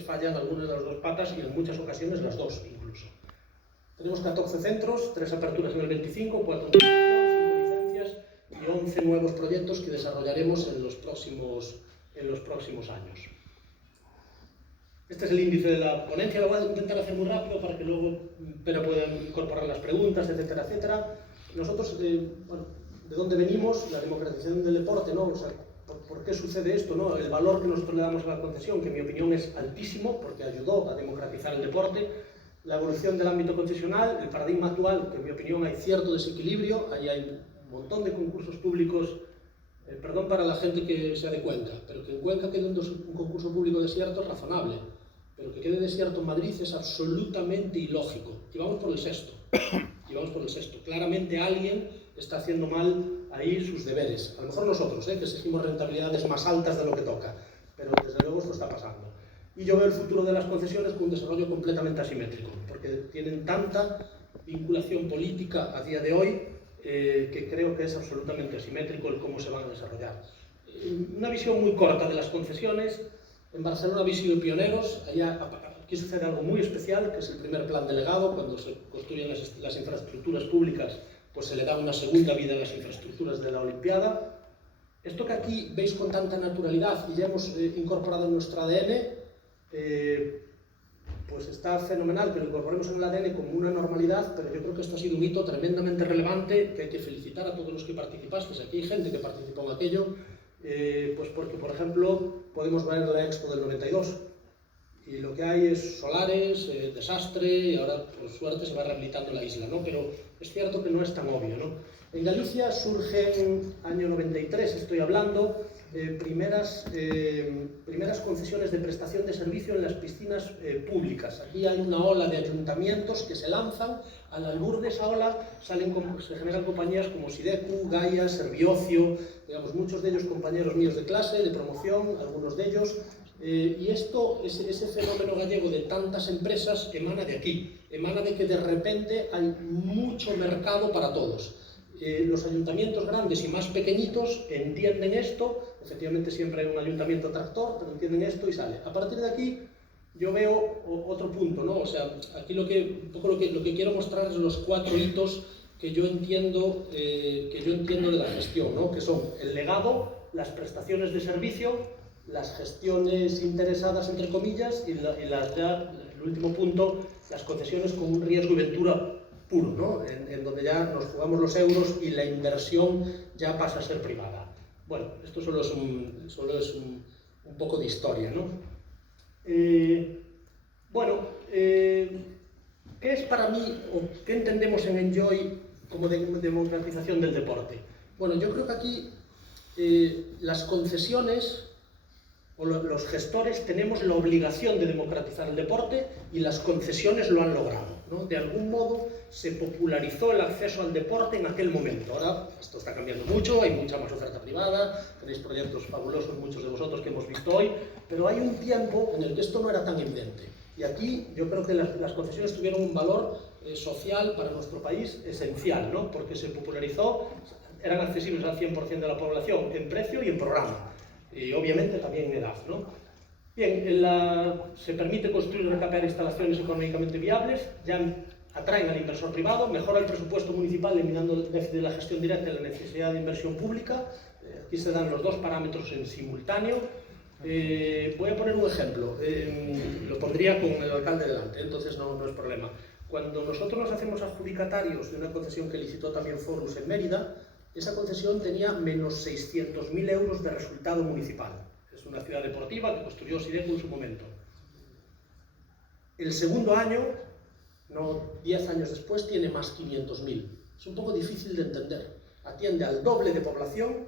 fallan algunas de las dos patas y en muchas ocasiones las dos incluso. Tenemos 14 centros, 3 aperturas en el 25, 4 en producción, 5 licencias y 11 nuevos proyectos que desarrollaremos en los próximos años. Este es el índice de la ponencia, lo voy a intentar hacer muy rápido para que luego Pera pueda incorporar las preguntas, etcétera, etcétera. Nosotros, bueno, ¿de dónde venimos? La democratización del deporte, ¿no? O sea, ¿por qué sucede esto, no? El valor que nosotros le damos a la concesión, que en mi opinión es altísimo, porque ayudó a democratizar el deporte. La evolución del ámbito concesional, el paradigma actual, que en mi opinión hay cierto desequilibrio, ahí hay un montón de concursos públicos, perdón para la gente que sea de Cuenca, pero que en Cuenca quede un concurso público desierto es razonable, pero que quede desierto en Madrid es absolutamente ilógico. Y vamos por el sexto. Claramente alguien está haciendo mal ahí sus deberes. A lo mejor nosotros, que exigimos rentabilidades más altas de lo que toca, pero desde luego esto está pasando. Y yo veo el futuro de las concesiones con un desarrollo completamente asimétrico, porque tienen tanta vinculación política a día de hoy que creo que es absolutamente asimétrico el cómo se van a desarrollar. Una visión muy corta de las concesiones. En Barcelona habéis sido pioneros. Aquí sucede algo muy especial, que es el primer plan delegado. Cuando se construyen las infraestructuras públicas, pues se le da una segunda vida a las infraestructuras de la Olimpiada. Esto que aquí veis con tanta naturalidad y ya hemos incorporado en nuestro ADN, pues está fenomenal que lo incorporemos en el ADN como una normalidad, pero yo creo que esto ha sido un hito tremendamente relevante, que hay que felicitar a todos los que participasteis. Aquí hay gente que participó en aquello, pues porque, por ejemplo, podemos ver la Expo del 92, y lo que hay es solares, desastre, y ahora, por suerte, se va rehabilitando la isla, ¿no? Pero es cierto que no es tan obvio, ¿no? En Galicia surge en año 93, estoy hablando, primeras concesiones de prestación de servicio en las piscinas públicas. Aquí hay una ola de ayuntamientos que se lanzan, al albur de esa ola se generan compañías como Sidecu, Gaia, Serviocio, digamos, muchos de ellos compañeros míos de clase, de promoción, algunos de ellos. Y ese fenómeno gallego de tantas empresas emana de aquí, emana de que de repente hay mucho mercado para todos. Los ayuntamientos grandes y más pequeñitos entienden esto, efectivamente siempre hay un ayuntamiento tractor, pero entienden esto y sale. A partir de aquí yo veo otro punto, ¿no? O sea, aquí lo que quiero mostrar es los 4 hitos que yo entiendo de la gestión, ¿no? Que son el legado, las prestaciones de servicio, las gestiones interesadas, entre comillas, y el último punto, las concesiones con un riesgo y ventura puro, ¿no? En donde ya nos jugamos los euros y la inversión ya pasa a ser privada. Bueno, esto solo es un poco de historia, ¿no? ¿Qué es para mí, o qué entendemos en Enjoy como democratización del deporte? Bueno, yo creo que aquí las concesiones o los gestores tenemos la obligación de democratizar el deporte y las concesiones lo han logrado, ¿no? De algún modo se popularizó el acceso al deporte en aquel momento. Ahora esto está cambiando mucho, hay mucha más oferta privada, tenéis proyectos fabulosos muchos de vosotros que hemos visto hoy, pero hay un tiempo en el que esto no era tan evidente. Y aquí yo creo que las concesiones tuvieron un valor social para nuestro país esencial, ¿no? Porque se popularizó, eran accesibles al 100% de la población en precio y en programa. Y obviamente también en edad, ¿no? Bien, se permite construir y recapear instalaciones económicamente viables, ya atraen al inversor privado, mejora el presupuesto municipal eliminando el déficit de la gestión directa y la necesidad de inversión pública. Aquí se dan los dos parámetros en simultáneo. Voy a poner un ejemplo, lo pondría con el alcalde delante, entonces no es problema. Cuando nosotros nos hacemos adjudicatarios de una concesión que licitó también Forus en Mérida, esa concesión tenía menos 600.000 euros de resultado municipal. Es una ciudad deportiva que construyó Sideco en su momento. El segundo año, no 10 años después, tiene más 500.000. Es un poco difícil de entender. Atiende al doble de población.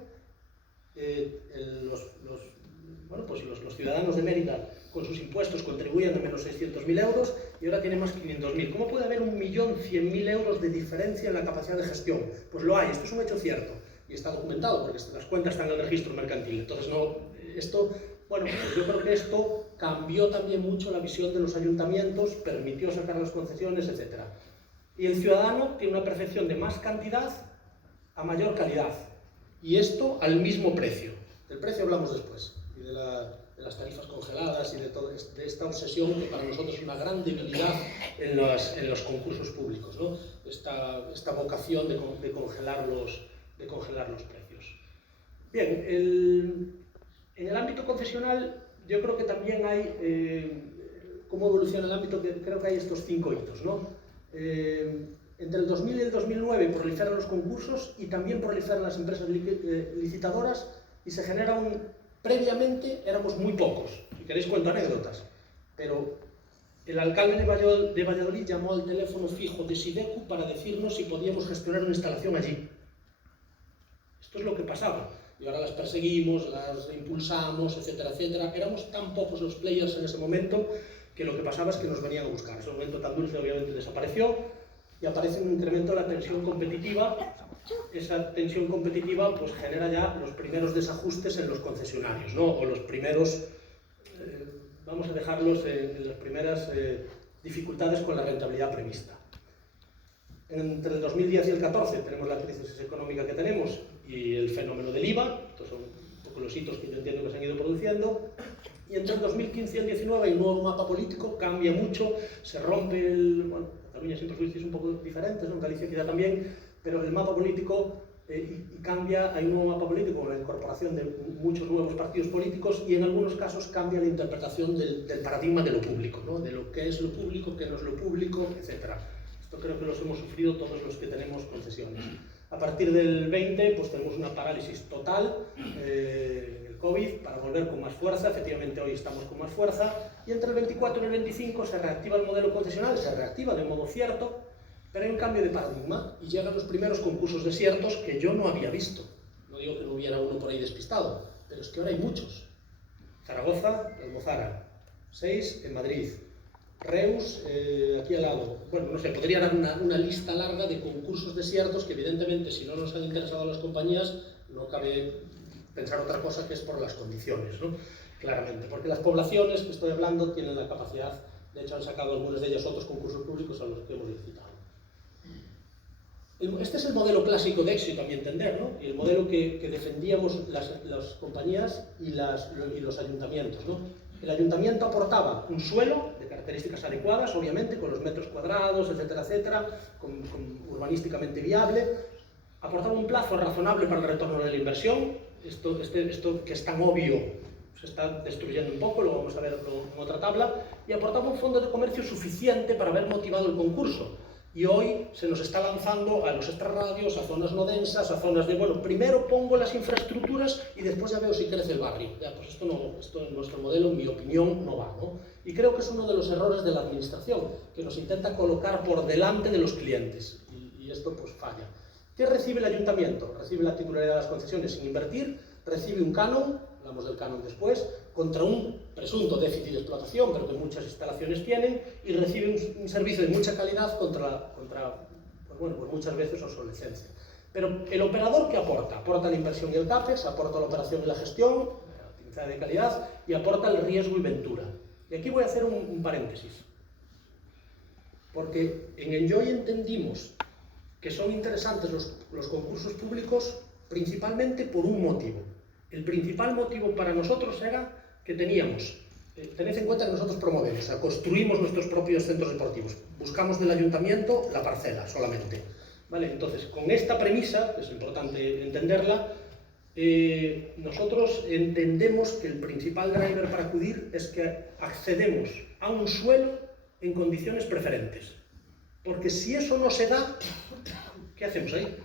Los ciudadanos de Mérida con sus impuestos contribuían de menos 600.000 euros y ahora tiene más 500.000. ¿Cómo puede haber 1.100.000 euros de diferencia en la capacidad de gestión? Pues lo hay, esto es un hecho cierto y está documentado porque las cuentas están en el registro mercantil. Entonces, yo creo que esto cambió también mucho la visión de los ayuntamientos, permitió sacar las concesiones, etc. Y el ciudadano tiene una percepción de más cantidad a mayor calidad y esto al mismo precio. Del precio hablamos después y de las tarifas congeladas y de esta obsesión que para nosotros es una gran debilidad en los concursos públicos, ¿no? Esta vocación de congelar los precios. Bien, en el ámbito concesional yo creo que también hay, cómo evoluciona el ámbito, creo que hay estos 5 hitos, ¿no? Entre el 2000 y el 2009 proliferan los concursos y también proliferan las empresas licitadoras y se genera previamente éramos muy pocos, si queréis cuento anécdotas, pero el alcalde de Valladolid llamó al teléfono fijo de Sidecu para decirnos si podíamos gestionar una instalación allí. Esto es lo que pasaba. Y ahora las perseguimos, las impulsamos, etcétera, etcétera. Éramos tan pocos los players en ese momento que lo que pasaba es que nos venían a buscar. Ese momento tan dulce obviamente desapareció y aparece un incremento de la tensión competitiva. Esa tensión competitiva pues genera ya los primeros desajustes en los concesionarios, ¿no? O los primeros, vamos a dejarlos en las primeras dificultades con la rentabilidad prevista. Entre el 2010 y el 14 tenemos la crisis económica que tenemos y el fenómeno del IVA, estos son un poco los hitos que yo entiendo que se han ido produciendo, y entre el 2015 y el 19 hay un nuevo mapa político, cambia mucho, se rompe bueno, Cataluña siempre fuisteis un poco diferentes, ¿no? En Galicia quizá también, pero el mapa político cambia, hay un nuevo mapa político con la incorporación de muchos nuevos partidos políticos y en algunos casos cambia la interpretación del paradigma de lo público, ¿no? De lo que es lo público, qué no es lo público, etc. Esto creo que los hemos sufrido todos los que tenemos concesiones. A partir del 20 pues tenemos una parálisis total, el COVID, para volver con más fuerza, efectivamente hoy estamos con más fuerza, y entre el 24 y el 25 se reactiva el modelo concesional, se reactiva de modo cierto, pero hay un cambio de paradigma y llegan los primeros concursos desiertos que yo no había visto. No digo que no hubiera uno por ahí despistado, pero es que ahora hay muchos. Zaragoza, Almozara, 6 en Madrid, Reus, aquí al lado. Bueno, no sé, podría dar una lista larga de concursos desiertos que evidentemente si no nos han interesado a las compañías no cabe pensar otra cosa que es por las condiciones, ¿no? Claramente, porque las poblaciones que estoy hablando tienen la capacidad, de hecho han sacado algunas de ellas otros concursos públicos a los que hemos licitado. Este es el modelo clásico de éxito, a mi entender, ¿no? Y el modelo que defendíamos las compañías y los ayuntamientos, ¿no? El ayuntamiento aportaba un suelo de características adecuadas, obviamente, con los metros cuadrados, etcétera, etcétera, con urbanísticamente viable, aportaba un plazo razonable para el retorno de la inversión. Esto que es tan obvio se está destruyendo un poco, lo vamos a ver en otra tabla, y aportaba un fondo de comercio suficiente para haber motivado el concurso. Y hoy se nos está lanzando a los extrarradios, a zonas no densas, a zonas de, bueno, primero pongo las infraestructuras y después ya veo si crece el barrio. Ya, pues esto en nuestro modelo, en mi opinión, no va, ¿no? Y creo que es uno de los errores de la administración, que nos intenta colocar por delante de los clientes. Y esto pues falla. ¿Qué recibe el ayuntamiento? Recibe la titularidad de las concesiones sin invertir, recibe un canon, hablamos del canon después, contra un presunto déficit de explotación, pero que muchas instalaciones tienen, y recibe un servicio de mucha calidad contra pues bueno, pues muchas veces obsolescencia. Pero el operador, ¿qué aporta? Aporta la inversión y el CAPEX, aporta la operación y la gestión, la optimización de calidad, y aporta el riesgo y ventura. Y aquí voy a hacer un paréntesis. Porque en Enjoy entendimos que son interesantes los concursos públicos principalmente por un motivo. El principal motivo para nosotros era que teníamos, tened en cuenta que nosotros promovemos, o sea, construimos nuestros propios centros deportivos, buscamos del ayuntamiento la parcela solamente. ¿Vale? Entonces, con esta premisa, que es importante entenderla, nosotros entendemos que el principal driver para acudir es que accedemos a un suelo en condiciones preferentes. Porque si eso no se da, ¿qué hacemos ahí?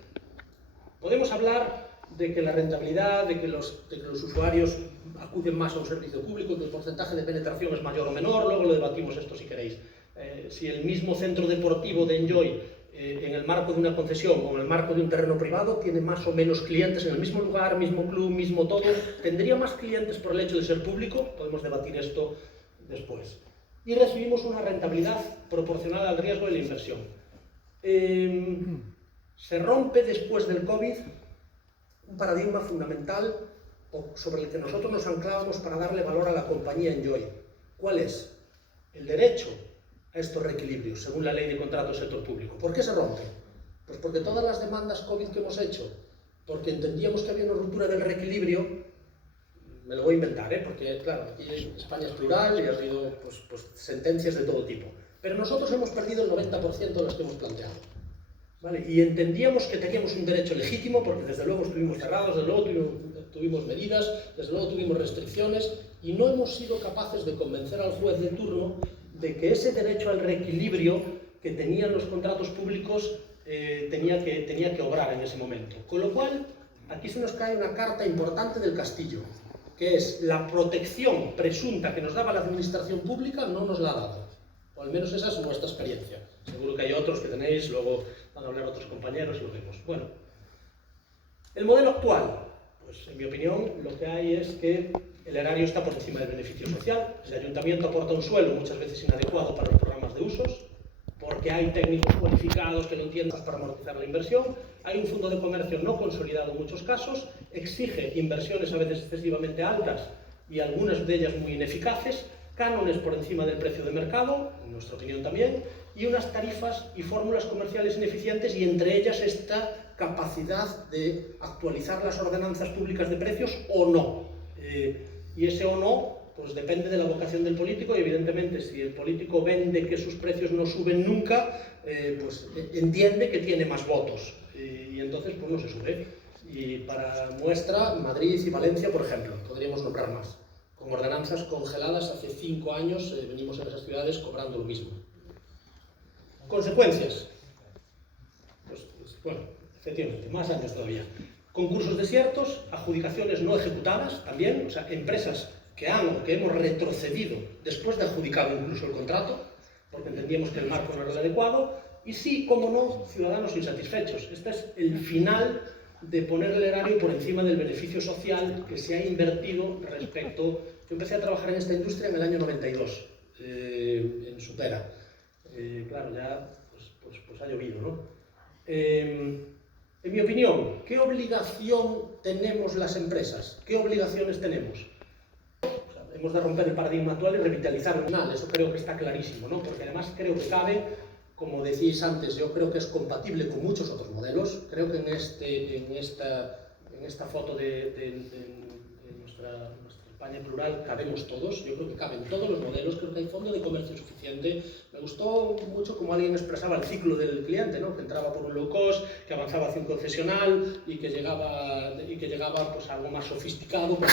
Podemos hablar de que la rentabilidad, de que los usuarios acuden más a un servicio público, que el porcentaje de penetración es mayor o menor, luego lo debatimos esto si queréis. Si el mismo centro deportivo de Enjoy, en el marco de una concesión o en el marco de un terreno privado, tiene más o menos clientes en el mismo lugar, mismo club, mismo todo, ¿tendría más clientes por el hecho de ser público? Podemos debatir esto después. Y recibimos una rentabilidad proporcional al riesgo de la inversión. Se rompe después del COVID un paradigma fundamental sobre el que nosotros nos anclábamos para darle valor a la compañía Enjoy. ¿Cuál es? El derecho a estos reequilibrios, según la ley de contrato del sector público. ¿Por qué se rompe? Pues porque todas las demandas COVID que hemos hecho, porque entendíamos que había una ruptura del reequilibrio, me lo voy a inventar, porque claro, aquí España es plural y ha habido pues, sentencias de todo tipo. Pero nosotros hemos perdido el 90% de las que hemos planteado. ¿Vale? Y entendíamos que teníamos un derecho legítimo, porque desde luego estuvimos cerrados, desde luego tuvimos medidas, desde luego tuvimos restricciones, y no hemos sido capaces de convencer al juez de turno de que ese derecho al reequilibrio que tenían los contratos públicos tenía que obrar en ese momento. Con lo cual, aquí se nos cae una carta importante del castillo, que es la protección presunta que nos daba la administración pública, no nos la ha dado. O al menos esa es nuestra experiencia. Seguro que hay otros que tenéis, luego van a hablar otros compañeros y lo vemos. Bueno, el modelo actual, pues en mi opinión, lo que hay es que el erario está por encima del beneficio social. El ayuntamiento aporta un suelo muchas veces inadecuado para los programas de usos, porque hay técnicos cualificados que no entiendan para amortizar la inversión. Hay un fondo de comercio no consolidado en muchos casos, exige inversiones a veces excesivamente altas y algunas de ellas muy ineficaces, cánones por encima del precio de mercado, en nuestra opinión también, y unas tarifas y fórmulas comerciales ineficientes, y entre ellas esta capacidad de actualizar las ordenanzas públicas de precios o no. Y ese o no pues depende de la vocación del político, y evidentemente si el político vende que sus precios no suben nunca, pues entiende que tiene más votos, y entonces pues no se sube. Y para muestra, Madrid y Valencia, por ejemplo, podríamos nombrar más. Con ordenanzas congeladas hace 5 años venimos en esas ciudades cobrando lo mismo. Consecuencias. Pues, bueno, efectivamente, más años todavía. Concursos desiertos, adjudicaciones no ejecutadas también, o sea, empresas que hemos retrocedido después de adjudicado incluso el contrato, porque entendíamos que el marco no era el adecuado, y sí, como no, ciudadanos insatisfechos. Este es el final de poner el erario por encima del beneficio social que se ha invertido respecto... Yo empecé a trabajar en esta industria en el año 92, en Supera. Claro, ya pues ha llovido, ¿no? En mi opinión, ¿qué obligación tenemos las empresas? ¿Qué obligaciones tenemos? O sea, hemos de romper el paradigma actual y revitalizar el final, eso creo que está clarísimo, ¿no? Porque además creo que cabe, como decís antes, yo creo que es compatible con muchos otros modelos. Creo que en esta foto de nuestra España plural cabemos todos. Yo creo que caben todos los modelos, creo que hay fondo de comercio suficiente. Me gustó mucho como alguien expresaba el ciclo del cliente, ¿no? Que entraba por un low cost, que avanzaba hacia un concesional y que llegaba pues, a algo más sofisticado.